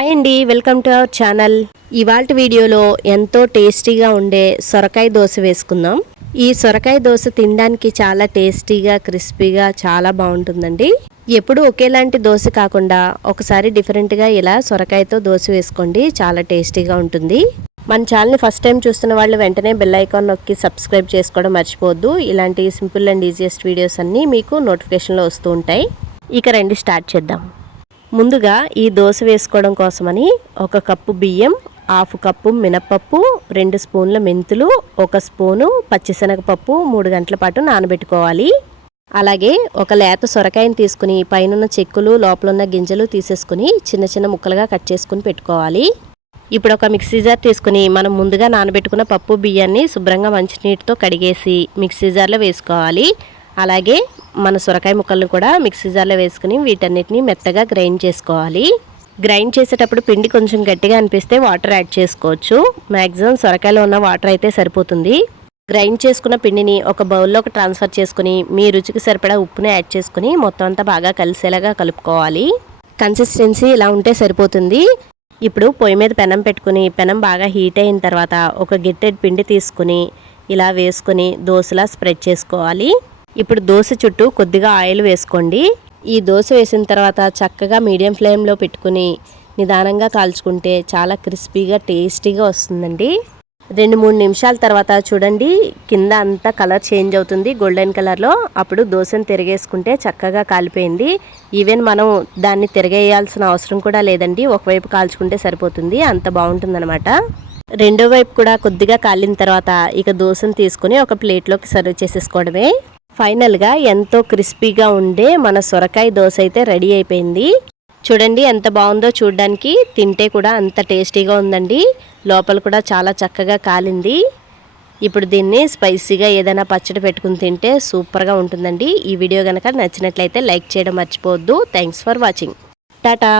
Hi అండి welcome to our channel. ఇవాళ వీడియోలో ఎంతో టేస్టీగా ఉండే సొరకాయ దోశ వేసుకుందాం. ఈ సొరకాయ దోశ తినడానికి చాలా టేస్టీగా క్రిస్పీగా చాలా బాగుంటుందండి. ఎప్పుడు ఒకేలాంటి దోశ కాకుండా ఒకసారి డిఫరెంట్గా ఇలా సొరకాయతో దోశ వేసుకోండి చాలా టేస్టీగా ఉంటుంది. మన ఛానల్ని ఫస్ట్ టైం చూస్తున్న వాళ్ళు వెంటనే బెల్ ఐకాన్ నొక్కి సబ్స్క్రైబ్ చేసుకోవడం మర్చిపోవద్దు. ఇలాంటి సింపుల్ అండ్ ఈజియెస్ట్ వీడియోస్ అన్నీ మీకు నోటిఫికేషన్లో వస్తూ ఉంటాయి. ఇక రండి స్టార్ట్ చేద్దాం. ముందుగా ఈ దోశ వేసుకోవడం కోసమని ఒక కప్పు బియ్యం హాఫ్ కప్పు మినప్పప్పు రెండు స్పూన్ల మెంతులు ఒక స్పూను పచ్చిశనగపప్పు మూడు గంటల పాటు నానబెట్టుకోవాలి. అలాగే ఒక లేత సొరకాయని తీసుకుని పైన చెక్కులు లోపల ఉన్న గింజలు తీసేసుకుని చిన్న చిన్న ముక్కలుగా కట్ చేసుకుని పెట్టుకోవాలి. ఇప్పుడు ఒక మిక్సీ జార్ తీసుకుని మనం ముందుగా నానబెట్టుకున్న పప్పు బియ్యాన్ని శుభ్రంగా మంచినీటితో కడిగేసి మిక్సీ జార్లో వేసుకోవాలి. అలాగే మన సొరకాయ ముక్కలను కూడా మిక్సీ జార్లో వేసుకుని వీటన్నిటిని మెత్తగా గ్రైండ్ చేసుకోవాలి. గ్రైండ్ చేసేటప్పుడు పిండి కొంచెం గట్టిగా అనిపిస్తే వాటర్ యాడ్ చేసుకోవచ్చు. మ్యాక్సిమం సొరకాయలో ఉన్న వాటర్ అయితే సరిపోతుంది. గ్రైండ్ చేసుకున్న పిండిని ఒక బౌల్లోకి ట్రాన్స్ఫర్ చేసుకుని మీ రుచికి సరిపడా ఉప్పుని యాడ్ చేసుకుని మొత్తం అంతా బాగా కలిసేలాగా కలుపుకోవాలి. కన్సిస్టెన్సీ ఇలా ఉంటే సరిపోతుంది. ఇప్పుడు పొయ్యి మీద పెనం పెట్టుకుని పెనం బాగా హీట్ అయిన తర్వాత ఒక గిట్టెడ్ పిండి తీసుకుని ఇలా వేసుకుని దోశలా స్ప్రెడ్ చేసుకోవాలి. ఇప్పుడు దోశ చుట్టూ కొద్దిగా ఆయిల్ వేసుకోండి. ఈ దోశ వేసిన తర్వాత చక్కగా మీడియం ఫ్లేమ్లో పెట్టుకుని నిదానంగా కాల్చుకుంటే చాలా క్రిస్పీగా టేస్టీగా వస్తుందండి. రెండు మూడు నిమిషాల తర్వాత చూడండి కింద అంతా కలర్ చేంజ్ అవుతుంది గోల్డెన్ కలర్లో. అప్పుడు దోశను తిరిగేసుకుంటే చక్కగా కాలిపోయింది. ఈవెన్ మనం దాన్ని తిరగేయాల్సిన అవసరం కూడా లేదండి. ఒకవైపు కాల్చుకుంటే సరిపోతుంది అంత బాగుంటుందన్నమాట. రెండో వైపు కూడా కొద్దిగా కాలిన తర్వాత ఇక దోశను తీసుకుని ఒక ప్లేట్లోకి సర్వ్ చేసేసుకోవడమే. ఫైనల్గా ఎంతో క్రిస్పీగా ఉండే మన సొరకాయ దోశ అయితే రెడీ అయిపోయింది. చూడండి ఎంత బాగుందో చూడడానికి. తింటే కూడా అంత టేస్టీగా ఉందండి. లోపల కూడా చాలా చక్కగా కాలింది. ఇప్పుడు దీన్ని స్పైసీగా ఏదైనా పచ్చడి పెట్టుకుని తింటే సూపర్గా ఉంటుందండి. ఈ వీడియో కనుక నచ్చినట్లయితే లైక్ చేయడం మర్చిపోవద్దు. Thanks for watching Tata!